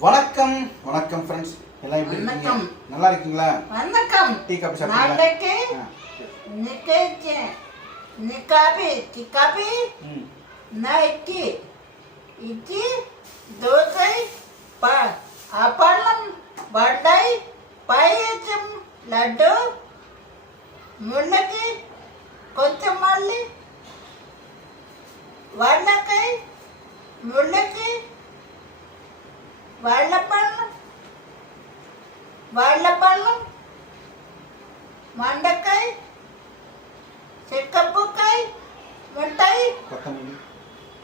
வணக்கம் வணக்கம் ஃப்ரெண்ட்ஸ் எல்லாம் எப்படி இருக்கீங்க? வணக்கம். நல்லா இருக்கீங்களா? வணக்கம். டீ காபி சாப்பிட்டீங்களா. நிக்கேச்சு நிக்காபி டிக்காபி நைட்டி இட்லி தோசை ப அப்பளம் வடை பாயசம் லட்டு முள்ளக்கி கொத்தமல்லி வாழைக்காய் முள்ளக்கி வாழைப்பழம் வாழைப்பழம் மண்டக்காய் சிக்கப்பூக்காய் மிட்டாய் கொத்தமல்லி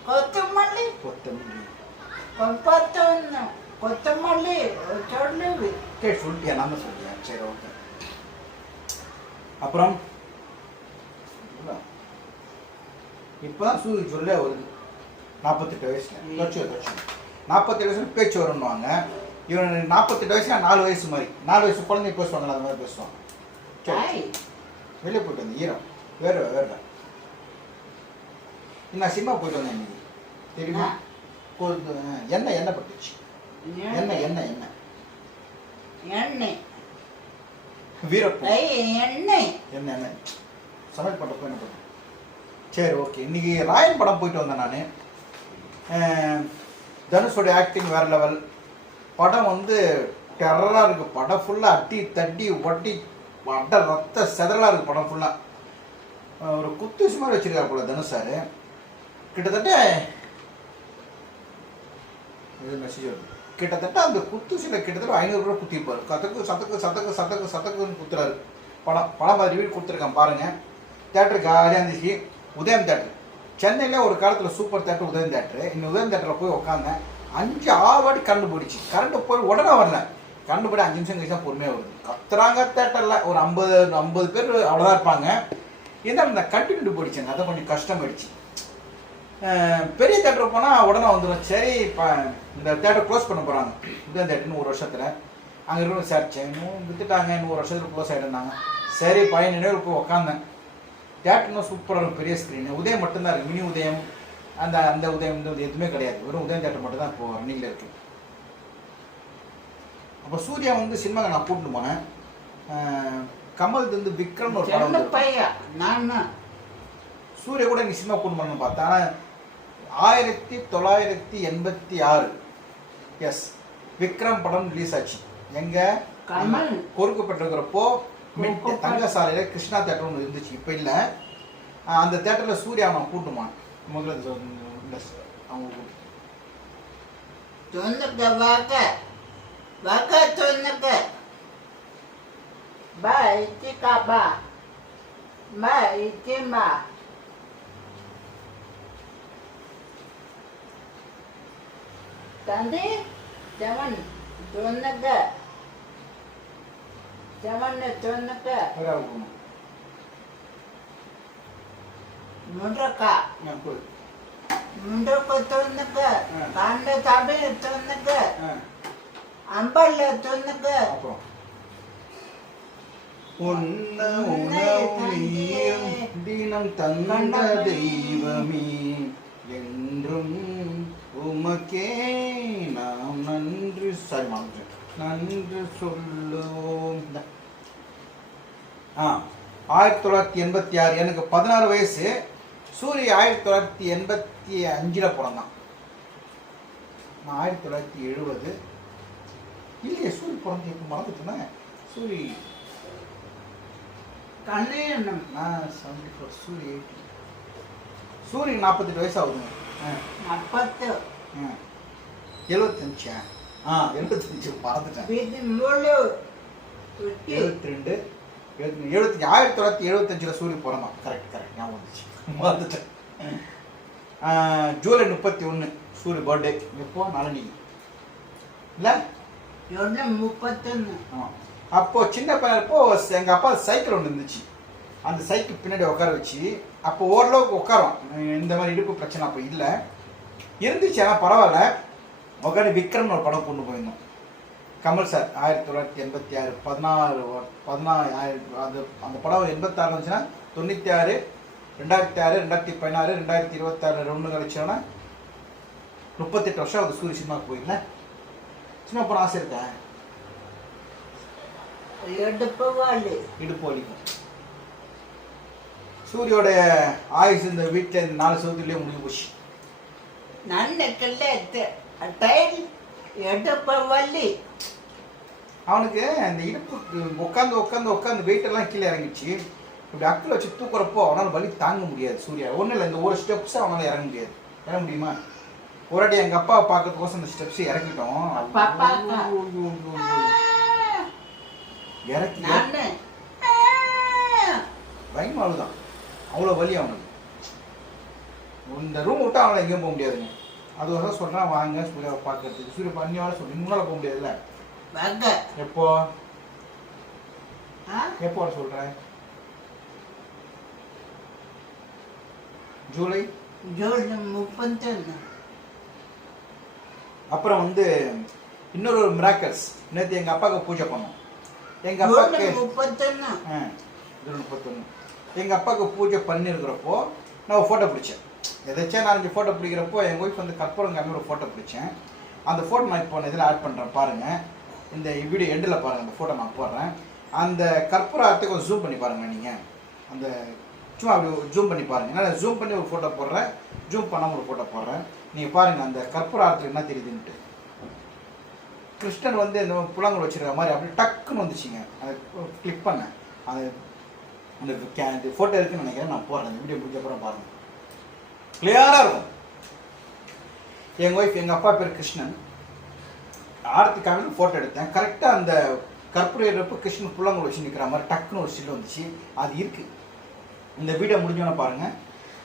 கொத்தமல்லி கொத்தமல்லி கொப்பத்தொன்னு கொத்தமல்லி சொல்லு சரி சொல்லிட்டியா நான் தான் சொல்லிட்டேன் சரி ஓகே அப்புறம் இப்போ சூரிய சொல்ல வருது நாற்பத்தெட்டு வயசுல தொச்சு தொச்சு நாற்பத்தெட்டு வயசுல பேச்சு வரும்னுவாங்க. இவன் நாற்பத்தெட்டு வயசுல நாலு வயசு மாதிரி. நாலு வயசு குழந்தை பேசுவாங்களா அந்த மாதிரி பேசுவான். சரி. வெளியே போயிட்டு வந்தேன் ஈரம். வேற வேற நான் சினிமா போயிட்டு வந்தேன் இன்னைக்கு. தெரியுமா? எண்ணெய் எண்ணெய் பட்டுச்சு. எண்ணெய்? எண்ணெய் எண்ணெய் எண்ணெய். வீரப்பூ. எண்ணெய். என்ன என்ன சமையல் பண்ணுறப்ப என்ன பண்ணுறேன் சரி ஓகே. இன்னைக்கு ராயன் படம் போயிட்டு வந்தேன் நான். தனுஷோட ஆக்டிங் வேற லெவல் படம் வந்து டெரராக இருக்குது படம் ஃபுல்லாக அட்டி தட்டி ஒட்டி அட ரத்த செதறலாக இருக்குது படம் ஃபுல்லாக ஒரு குத்து மாதிரி வச்சிருக்காரு போல தனுஷ். சார் கிட்டத்தட்ட இது மெசேஜ் வருது. கிட்டத்தட்ட அந்த குத்துசில கிட்டத்தட்ட ஐநூறு ரூபா குத்திருப்பாரு. சத்தக்கு சத்தக்கு சத்தக்கு சதக்கு சதக்குன்னு குத்துறாரு. படம் படம் பார்த்து வீடு கொடுத்துருக்கேன் பாருங்கள் தேட்டர் காலியாக இருந்துச்சு. உதயம் தேட்டர் சென்னையில் ஒரு காலத்தில் சூப்பர் தேட்டர் உதயம் தேட்டரு இந்த உதயம் தேட்டரில் போய் உட்காந்தேன் அஞ்சு ஆறு வாட்டி கரண்ட் போயிடுச்சு. கரண்ட் போய் உடனே வரல. கரண்ட் போய் அஞ்சு நிமிஷம் கழிச்சு தான் பொறுமையாக வருது. கத்துறாங்க தேட்டரில் ஒரு ஐம்பது ஐம்பது பேர் அவ்வளோதான் இருப்பாங்க. இருந்தாலும் இந்த கண்டினியூ போயிடுச்சுங்க. அதை கொஞ்சம் கஷ்டமாயிடுச்சு. அஹ் பெரிய தேட்டர் போனால் உடனே வந்துடும் சரி இப்போ இந்த தேட்டர் க்ளோஸ் பண்ண போகிறாங்க உதயம் தேட்டர்னு ஒரு வருஷத்தில். அங்கே இருக்கிற விசாரிச்சேன். இன்னும் வித்துட்டாங்க. இன்னும் ஒரு வருஷத்துக்கு க்ளோஸ் ஆகிடுந்தாங்க சரி பையன் நினைவு போய் உட்காந்தேன் தேட்டர்னும் சூப்பராக இருக்கும் பெரிய ஸ்க்ரீன் உதயம் மட்டும்தான் இருக்குது மினி உதயம் அந்த அந்த உதயம் உதயம் எதுவுமே கிடையாது. வெறும் உதயம் தேட்டர் மட்டும் தான் இப்போ ரன்னிங்கில் இருக்குது அப்போ சூர்யா வந்து சினிமாவை நான் கூட்டிட்டு போனேன். கமல் வந்து விக்ரம்னு ஒரு படம். பையன் நான் சூர்யா கூட நீ சினிமா கூட்டு பண்ணணும் பார்த்தா ஆனால் ஆயிரத்தி தொள்ளாயிரத்தி எண்பத்தி ஆறு. எஸ் விக்ரம் படம் ரிலீஸ் ஆச்சு. எங்க? கமல். கொடுக்கப்பட்டிருக்கிறப்போ மிட் தங்கசாலையில கிருஷ்ணா தேட்டர் ஒன்று இருந்துச்சு. இப்போ இல்லை. அந்த தேட்டரில் சூர்யா அவன் கூட்டுமான். முதல்ல அவங்க கூட்டு. சொன்னுக்க வாக்க வாக்க சொன்னுக்க பா இச்சிக்கா பா பா இச்சிமா தந்தி ஜமன் சொன்னுக்க முண்டக்கு சொன்னுக்க ஆ. கண்ட சபையில் சொன்னுக்க ஆ, அம்பல்ல சொன்னுக்க அப்புறம் உன்ன உணவு நீயும் தினம் தந்த தெய்வமே என்றும் உமக்கே நாம் நன்றி சாரி மாற்று நன்றி சொல்லுவோம். ஆ ஆயிரத்தி தொள்ளாயிரத்தி எண்பத்தி ஆறு எனக்கு பதினாறு வயசு. சூரிய ஆயிரத்தி தொள்ளாயிரத்தி எண்பத்தி அஞ்சில் பிறந்தான். நான் ஆயிரத்தி தொள்ளாயிரத்தி எழுபது. இல்லையே சூரிய பிறந்து எப்போ மறந்துட்டேனே. சூரி கண்ணீர் நான் செவன்டி ஃபோர் சூரி எயிட்டி சூரியன் நாற்பத்தெட்டு வயசு ஆகுதுங்க. எழுபத்தஞ்சா ஆ எழுபத்தஞ்சு சுத்தி எழுபத்தி ரெண்டு எழுபத்தி எழுபத்தஞ்சு ஆயிரத்தி தொள்ளாயிரத்தி எழுபத்தஞ்சில் சூரியன் பிறந்தான் கரெக்ட் கரெக்ட் ஞாபகம் வந்துச்சு. மறந்துட்டேன். ஆ, ஜூலை முப்பத்தி ஒன்று சூரிய பர்த்டே எப்போ? நாளன்னைக்கு. இல்லை? ஒன்று முப்பத்தொன்று ஆமா. அப்போ சின்ன பையன் இருப்போ எங்க அப்பா சைக்கிள் ஒன்று இருந்துச்சு. அந்த சைக்கிள் பின்னாடி உட்கார வச்சு அப்போ ஓரளவுக்கு உட்காரும். இந்த மாதிரி இடுப்பு பிரச்சனை அப்போ இல்லை. இருந்துச்சு ஆனால் பரவாயில்ல. உட்காந்து விக்ரம்னு ஒரு படம் கொண்டு போயிருந்தோம். கமல் சார் ஆயிரத்தி தொள்ளாயிரத்தி எண்பத்தி ஆறு பதினாறு பதினாறு அது அந்த படம் எண்பத்தாறு இருந்துச்சுன்னா தொண்ணூற்றி ஆறு ரெண்டாயிரத்தி ஆறு ரெண்டாயிரத்தி பதினாறு ரெண்டாயிரத்தி இருபத்தாறு ரெண்டு கழிச்சோன்னா முப்பத்தெட்டு வருஷம் அது சூரிய சினிமாவுக்கு போயிருந்தேன். சின்ன போன ஆசை இருக்கா? எடுப்பு வாழி இடுப்பு வலிக்கும். சூரியோட ஆயுசு இந்த வீட்டில் இந்த நாலு சவுத்துலேயே முடிஞ்சு போச்சு. நன்னைக்கல்ல டைல் எடுப்பு வள்ளி. அவனுக்கு அந்த இடுப்பு உட்காந்து உட்காந்து உட்காந்து வெயிட் எல்லாம் கீழே இறங்கிச்சு இப்படி அக்கில் வச்சு தூக்குறப்போ அவனால் வலி தாங்க முடியாது சூர்யா. ஒன்றும் இல்லை இந்த ஒரு ஸ்டெப்ஸ் அவனால் இறங்க முடியாது. இறங்க முடியுமா? ஒரு வாட்டி எங்கள் அப்பாவை பார்க்கறதுக்கோசம் அந்த ஸ்டெப்ஸ் இறக்கிட்டோம். இறக்கி. பயங்கர அழுதான் அவ்வளோ வலி அவனுக்கு. இந்த ரூம் விட்டு அவனை எங்கேயும் போக முடியாதுங்க. அது தடவை சொல்கிறான் வாங்க சூர்யாவை பார்க்கறதுக்கு. சூர்யா பண்ணியால சொல்லி முன்னால் போக முடியாதுல்ல? வாங்க. எப்போ? ஆ? எப்போ வர சொல்கிறேன் ஜூலை? ஜூலை முப்பத்தொன்று அப்புறம் வந்து இன்னொரு ஒரு மிராக்கல்ஸ் நேற்று எங்கள் அப்பாவுக்கு பூஜை பண்ணோம். எங்கள் அப்பாவுக்கு முப்பத்தொன்று ஆ முப்பத்தொன்று எங்கள் அப்பாவுக்கு பூஜை பண்ணியிருக்கிறப்போ நான் ஃபோட்டோ பிடிச்சேன். எதாச்சும் நாலஞ்சு ஃபோட்டோ பிடிக்கிறப்போ எங்கள் ஒய்ஃப் வந்து கற்பூரம் காமி ஒரு ஃபோட்டோ பிடிச்சேன். அந்த ஃபோட்டோ நான் இப்போ இதில் ஆட் பண்ணுறேன் பாருங்கள் இந்த வீடியோ எண்டில் பாருங்கள் அந்த ஃபோட்டோ நான் போடுறேன். அந்த கற்பூரத்தை கொஞ்சம் ஜூம் பண்ணி பாருங்கள் நீங்கள் அந்த சும்மா அப்படி ஜூம் பண்ணி பாருங்கள் நான் ஜூம் பண்ணி ஒரு ஃபோட்டோ போடுறேன் ஜூம் பண்ணாமல் ஒரு ஃபோட்டோ போடுறேன் நீங்கள் பாருங்கள் அந்த கற்பூரத்தில் என்ன தெரியுதுன்ட்டு. கிருஷ்ணன் வந்து இந்த புலங்கள் வச்சிருக்க மாதிரி அப்படி டக்குன்னு வந்துச்சுங்க. அதை கிளிக் பண்ணேன். அது அந்த கே- ஃபோட்டோ இருக்குன்னு நினைக்கிறேன் நான் போடுறேன். வீடியோ முடிஞ்ச அப்புறம் பாருங்கள் கிளியராக இருக்கும். எங்கள் ஒய்ஃப் எங்கள் அப்பா பேர் கிருஷ்ணன். ஆரத்தி ஃபோட்டோ எடுத்தேன். கரெக்டாக அந்த கற்பூர கிருஷ்ணன் புள்ளங்கள் வச்சு நிற்கிற மாதிரி டக்குன்னு ஒரு ஸ்டில் வந்துச்சு. அது இருக்குது இந்த வீடியோ முடிஞ்சோன்னே பாருங்கள்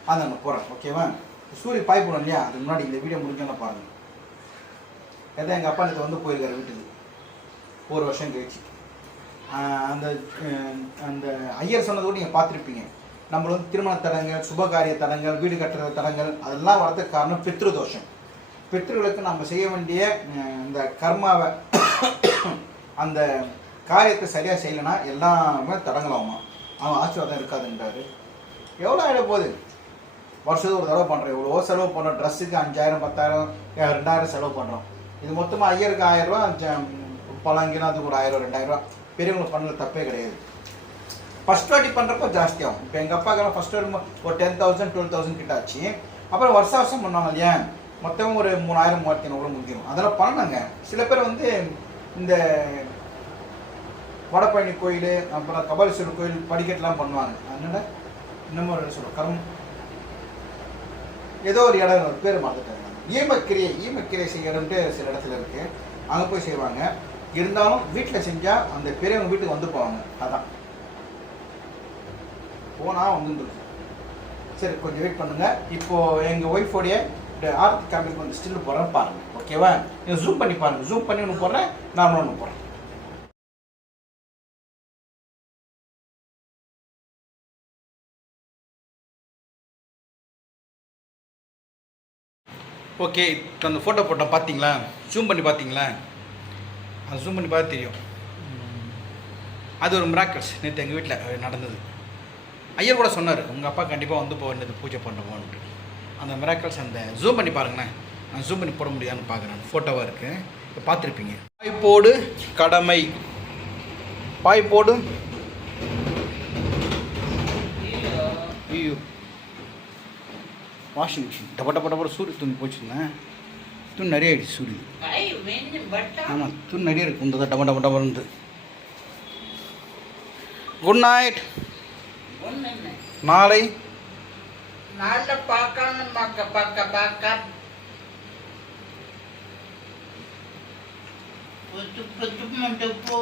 அதை நான் போகிறேன் ஓகேவா சூரிய பாய் போடும் இல்லையா? அதுக்கு முன்னாடி இந்த வீடியோ முடிஞ்சோன்னே பாருங்கள் எதாவது எங்கள் அப்பா நேற்று வந்து போயிருக்காரு வீட்டுக்கு. ஒரு வருஷம் கழிச்சு. அந்த அந்த ஐயர் சொன்னதோடு நீங்கள் பார்த்துருப்பீங்க. நம்மளும் திருமண தடங்கள் சுபகாரிய தடங்கள் வீடு கட்டுற தடங்கள் அதெல்லாம் வரதுக்கு காரணம் பித்ருதோஷம் பித்ருகளுக்கு நம்ம செய்ய வேண்டிய இந்த கர்மாவை அந்த காரியத்தை சரியாக செய்யலைன்னா எல்லாமே தடங்கலாமா? அவன் ஆசீர்வாதம் இருக்காதுன்றாரு. எவ்வளோ ஆகிட போகுது? வருஷத்துக்கு ஒரு தடவை பண்ணுறோம் எவ்வளோ செலவு பண்ணுறோம் ட்ரெஸ்ஸுக்கு அஞ்சாயிரம் பத்தாயிரம் ரெண்டாயிரம் செலவு பண்ணுறோம் இது மொத்தமாக ஐயருக்கு ஆயிரம் ரூபா பழங்கினா அதுக்கு ஒரு ஆயிரம் ரெண்டாயிரம் ரூபா பெரியவங்களுக்கு பண்ணல தப்பே கிடையாது. ஃபர்ஸ்ட் வாட்டி பண்ணுறப்போ ஜாஸ்தியாகும் இப்போ எங்கள் அப்பாக்கெல்லாம் ஃபஸ்ட் ஒரு ஒரு டென் தௌசண்ட் டுவெல் தௌசண்ட் கிட்ட ஆச்சு அப்புறம் வருஷ வருஷம் பண்ணாங்க இல்லையா மொத்தம் ஒரு மூணாயிரம் மூவாயிரத்தி ஐநூறு முடிஞ்சிடும் அதெல்லாம் பண்ணாங்க சில பேர் வந்து இந்த வடபழனி கோயில் அப்புறம் கபாலீஸ்வரர் கோயில் படிக்கட்டுலாம் பண்ணுவாங்க அதனால இன்னமும் ஒரு சொல்லுவோம் கரும் ஏதோ ஒரு இடம் ஒரு பேர் மறந்துட்டாங்க ஈமக்கிரியை ஈமக்கிரியை செய்யறதுன்ட்டு சில இடத்துல இருக்குது அங்கே போய் செய்வாங்க இருந்தாலும் வீட்டில் செஞ்சால் அந்த பெரியவங்க வீட்டுக்கு வந்து போவாங்க அதான் ஃபோனாக வந்து சரி கொஞ்சம் வெயிட் பண்ணுங்கள் இப்போது எங்கள் ஒய்ஃபோடைய ஆர்த்தி காமிக்கு வந்து ஸ்டில் போடுறேன் பாருங்கள் ஓகேவா நீங்கள் ஜூம் பண்ணி பாருங்கள் ஜூம் பண்ணி ஒன்று போடுறேன். நார்மலாக ஒன்று போடுறேன். ஓகே இப்போ அந்த ஃபோட்டோ போட்டோம். பார்த்தீங்களா ஜூம் பண்ணி பார்த்தீங்களா அது ஜூம் பண்ணி பார்த்து தெரியும். அது ஒரு மிராக்கல்ஸ் நேற்று எங்கள் வீட்டில் நடந்தது. ஐயர் கூட சொன்னார் உங்கள் அப்பா கண்டிப்பாக வந்து போகிறது பூஜை பண்ணுவோன்ட்டு அந்த மிராக்கல்ஸ் அந்த ஜூம் பண்ணி பாருங்களேன். நான் ஜூம் பண்ணி போட முடியாதுன்னு பார்க்குறேன். ஃபோட்டோவாக இருக்குது இப்போ பார்த்துருப்பீங்க. பாய்ப்போடு கடமை. பாய்ப்போடு ஐயோ. வாஷிங் மிஷின் டப்ப டப்ப டப்ப சூரிய துணி போச்சுருந்தேன் துணி நிறைய ஆயிடுச்சு சூரிய கை வெண்ணு பட்டா ஆமாம் துணி நிறைய இருக்கு. இந்த டப்ப டப்ப டப்ப இருந்து. குட் நைட் நாளை நாளில் பார்க்கணும் பார்க்க பார்க்க பார்க்க. புத்து புத்து முண்டு போ.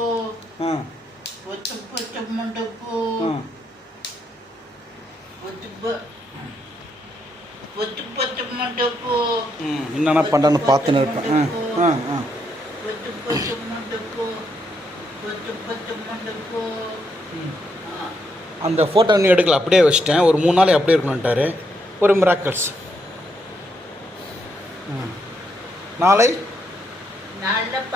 ஆ. புத்து புத்து முண்டு போ. ஆ. புத்து புத்து புத்து முண்டு போ. ம் என்னென்ன பண்ணுறேன்னு பார்த்துன்னு இருப்பேன். ஆ ஆ ஆ. புத்து புத்து முண்டு போ. புத்து புத்து முண்டு போ. ம். ஆ அந்த ஃபோட்டோ இன்னும் எடுக்கல அப்படியே வச்சிட்டேன். ஒரு மூணு நாள் அப்படியே இருக்கணுன்ட்டாரு ஒரு மிராக்கல்ஸ் நாளை? நாளில்